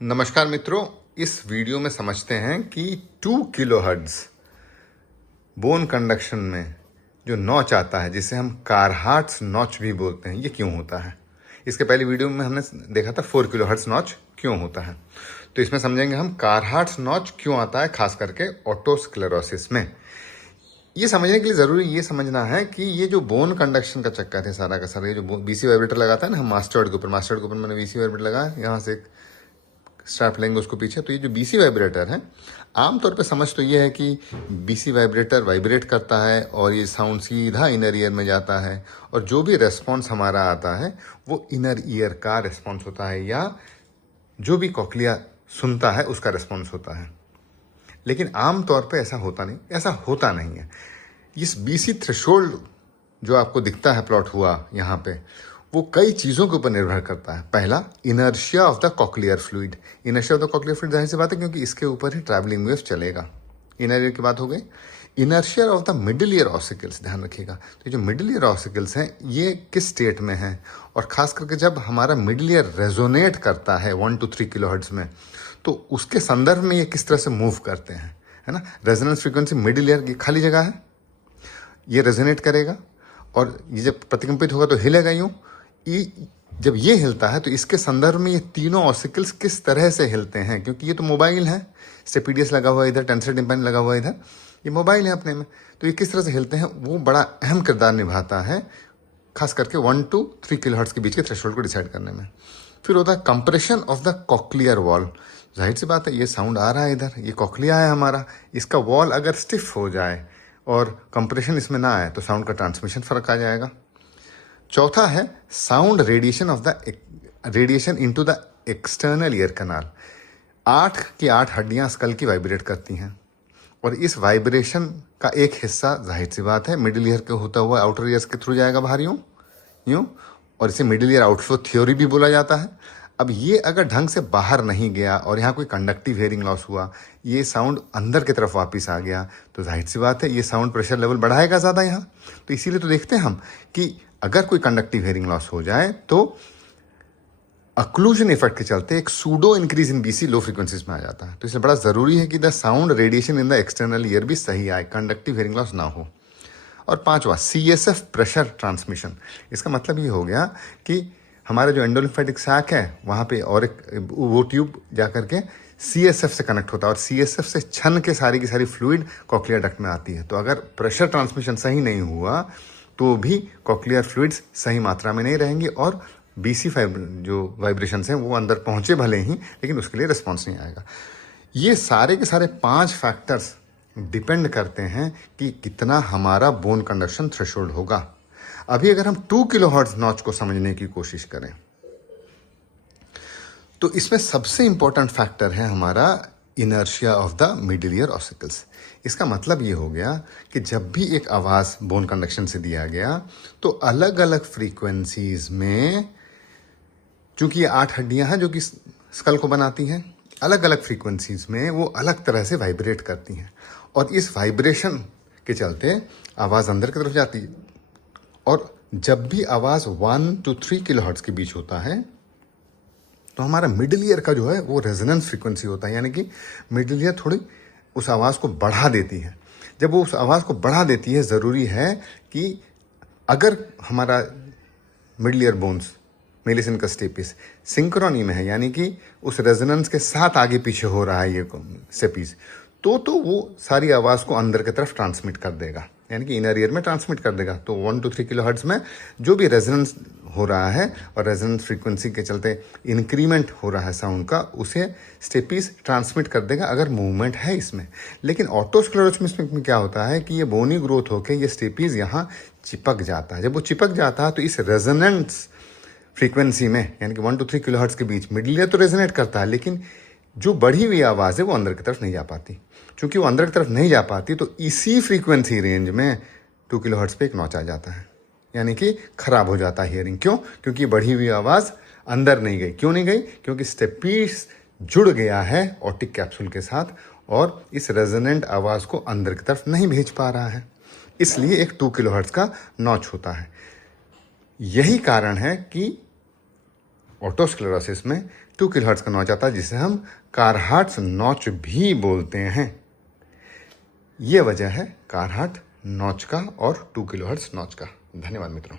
नमस्कार मित्रों, इस वीडियो में समझते हैं कि 2 किलोहर्ट्ज़ बोन कंडक्शन में जो नॉच आता है, जिसे हम कारहार्ट्स नॉच भी बोलते हैं, ये क्यों होता है। इसके पहले वीडियो में हमने देखा था 4 किलोहर्ट्ज़ नॉच क्यों होता है। तो इसमें समझेंगे हम कारहार्ट्स नॉच क्यों आता है, खास करके ऑटोस्क्लेरोसिस में। ये समझने के लिए ज़रूरी ये समझना है कि ये जो बोन कंडक्शन का चक्कर है सारा का सारा, ये जो बीसी वाइब्रेटर लगाता है ना हम मास्टर्ड के ऊपर मैंने बीसी वाइब्रेटर लगाया, यहाँ से एक स्ट्रैप लेंगे उसको पीछे। तो ये जो बीसी वाइब्रेटर है, आमतौर पे समझ तो ये है कि बीसी वाइब्रेटर वाइब्रेट करता है और ये साउंड सीधा इनर ईयर में जाता है, और जो भी रेस्पॉन्स हमारा आता है वो इनर ईयर का रेस्पॉन्स होता है, या जो भी कॉक्लिया सुनता है उसका रेस्पॉन्स होता है। लेकिन आमतौर पे ऐसा होता नहीं है। इस बीसी थ्रेशोल्ड जो आपको दिखता है प्लॉट हुआ यहाँ पे, वो कई चीज़ों के ऊपर निर्भर करता है। पहला, inertia of the cochlear fluid. Inertia of the cochlear fluid जाहिर सी बात है, क्योंकि इसके ऊपर ही ट्रैवलिंग वेव चलेगा। इनर ईयर की बात हो गई। Inertia of the middle ear ossicles, ध्यान रखिएगा। तो ये जो मिडिल ईयर ऑसिकल्स हैं, ये किस स्टेट में हैं, और खास करके जब हमारा मिडिल ईयर रेजोनेट करता है 1 to 3 किलोहर्ट्ज़ में, तो उसके संदर्भ में ये किस तरह से मूव करते हैं, है ना। रेजोनेंस फ्रीक्वेंसी मिडिल ईयर की खाली जगह है, ये रेजोनेट करेगा, और ये जब प्रतिकंपित होगा तो हिलेगा यूँ। जब ये हिलता है तो इसके संदर्भ में ये तीनों ऑसिकल्स किस तरह से हिलते हैं, क्योंकि ये तो मोबाइल है, स्टेपीडियस लगा हुआ है इधर, टेंसर टिम्पैनी लगा हुआ है इधर, ये मोबाइल है अपने में। तो ये किस तरह से हिलते हैं वो बड़ा अहम किरदार निभाता है, खास करके 1 to 3 किलोहर्ट्ज़ के बीच के थ्रेशोल्ड को डिसाइड करने में। फिर होता है compression of the cochlear wall. जाहिर सी बात है, ये साउंड आ रहा है इधर, ये कॉक्लिया है हमारा, इसका वॉल अगर स्टिफ हो जाए और कंप्रेशन इसमें ना आए तो साउंड का ट्रांसमिशन फर्क आ जाएगा। चौथा है sound radiation into the external ear canal. 8 की 8 हड्डियां स्कल की वाइब्रेट करती हैं, और इस वाइब्रेशन का एक हिस्सा जाहिर सी बात है मिडिल ईयर के होता हुआ आउटर ईयर्स के थ्रू जाएगा बाहर यूं, और इसे मिडिल ईयर आउटफ्लो थ्योरी भी बोला जाता है। अब ये अगर ढंग से बाहर नहीं गया और यहाँ कोई कंडक्टिव हेयरिंग लॉस हुआ, ये साउंड अंदर की तरफ वापस आ गया, तो जाहिर सी बात है ये साउंड प्रेशर लेवल बढ़ाएगा ज़्यादा यहाँ। तो इसीलिए तो देखते हैं हम कि अगर कोई कंडक्टिव हेयरिंग लॉस हो जाए तो अक्लूजन इफेक्ट के चलते एक pseudo increase in BC low frequencies में आ जाता है। तो इसलिए बड़ा ज़रूरी है कि the sound radiation in the external ear भी सही आए, कंडक्टिव हेयरिंग लॉस ना हो। और पांचवा, CSF प्रेशर ट्रांसमिशन। इसका मतलब ये हो गया कि हमारा जो एंडोलिम्फेटिक सैक है वहाँ पे और एक वो ट्यूब जा करके CSF से कनेक्ट होता है, और CSF से छन के सारी की सारी फ्लूइड कॉक्लियर डक्ट में आती है। तो अगर प्रेशर ट्रांसमिशन सही नहीं हुआ तो भी कॉक्लियर फ्लूइड्स सही मात्रा में नहीं रहेंगी, और बीसी जो वाइब्रेशंस हैं वो अंदर पहुँचे भले ही, लेकिन उसके लिए रिस्पॉन्स नहीं आएगा। ये सारे के सारे 5 फैक्टर्स डिपेंड करते हैं कि कितना हमारा बोन कंडक्शन थ्रेशोल्ड होगा। अभी अगर हम 2 किलोहर्ट्ज़ नॉच को समझने की कोशिश करें तो इसमें सबसे इंपॉर्टेंट फैक्टर है हमारा inertia of the middle ear ossicles. इसका मतलब ये हो गया कि जब भी एक आवाज़ बोन कंडक्शन से दिया गया तो अलग अलग फ्रीक्वेंसीज में, चूंकि ये 8 हड्डियां हैं जो कि स्कल को बनाती हैं, अलग अलग फ्रीक्वेंसीज में वो अलग तरह से वाइब्रेट करती हैं, और इस वाइब्रेशन के चलते आवाज़ अंदर की तरफ जाती है। और जब भी आवाज़ 1 to 3 किलोहर्ट्ज़ के बीच होता है तो हमारा मिडिल ईयर का जो है वो रेजोनेंस फ्रीक्वेंसी होता है, यानी कि मिडिल ईयर थोड़ी उस आवाज़ को बढ़ा देती है। जब वो उस आवाज़ को बढ़ा देती है, ज़रूरी है कि अगर हमारा middle ear bones malleus incus stapes synchrony में है, यानी कि उस रेजोनेंस के साथ आगे पीछे हो रहा है ये स्टेपिस, तो वो सारी आवाज़ को अंदर की तरफ ट्रांसमिट कर देगा, यानी कि इनर ईयर में ट्रांसमिट कर देगा। तो 1 to 3 किलोहर्ट्ज़ में जो भी रेजोनेंस हो रहा है और रेजोनेंस फ्रीक्वेंसी के चलते इंक्रीमेंट हो रहा है साउंड का, उसे स्टेपीज ट्रांसमिट कर देगा अगर मूवमेंट है इसमें। लेकिन ऑटोस्क्लेरोसिस में क्या होता है कि ये बोनी ग्रोथ होकर ये स्टेपीज यहाँ चिपक जाता है। जब वो चिपक जाता है तो इस रेजोनेंस फ्रीक्वेंसी में, यानी कि 1 to 3 किलोहर्ट्ज़ के बीच मिडिल ईयर तो रेजोनेट करता है, लेकिन जो बढ़ी हुई आवाज़ है वो अंदर की तरफ नहीं जा पाती। चूंकि वो अंदर की तरफ नहीं जा पाती तो इसी फ्रीक्वेंसी रेंज में 2 किलोहर्ट्ज़ पे एक नॉच आ जाता है, यानी कि खराब हो जाता है हियरिंग। क्यों? क्योंकि बढ़ी हुई आवाज़ अंदर नहीं गई। क्यों नहीं गई? क्योंकि स्टेपीज जुड़ गया है ऑटिक कैप्सूल के साथ, और इस रेजोनेंट आवाज़ को अंदर की तरफ नहीं भेज पा रहा है, इसलिए एक 2 किलोहर्ट्ज़ का नॉच होता है। यही कारण है कि ऑटोस्क्लेरोसिस में 2 किलोहर्ट्ज़ का नॉच आता है जिसे हम कारहार्ट्स नॉच भी बोलते हैं। ये वजह है कारहार्ट नॉच का और 2 किलोहर्ट्ज़ नॉच का। धन्यवाद मित्रों।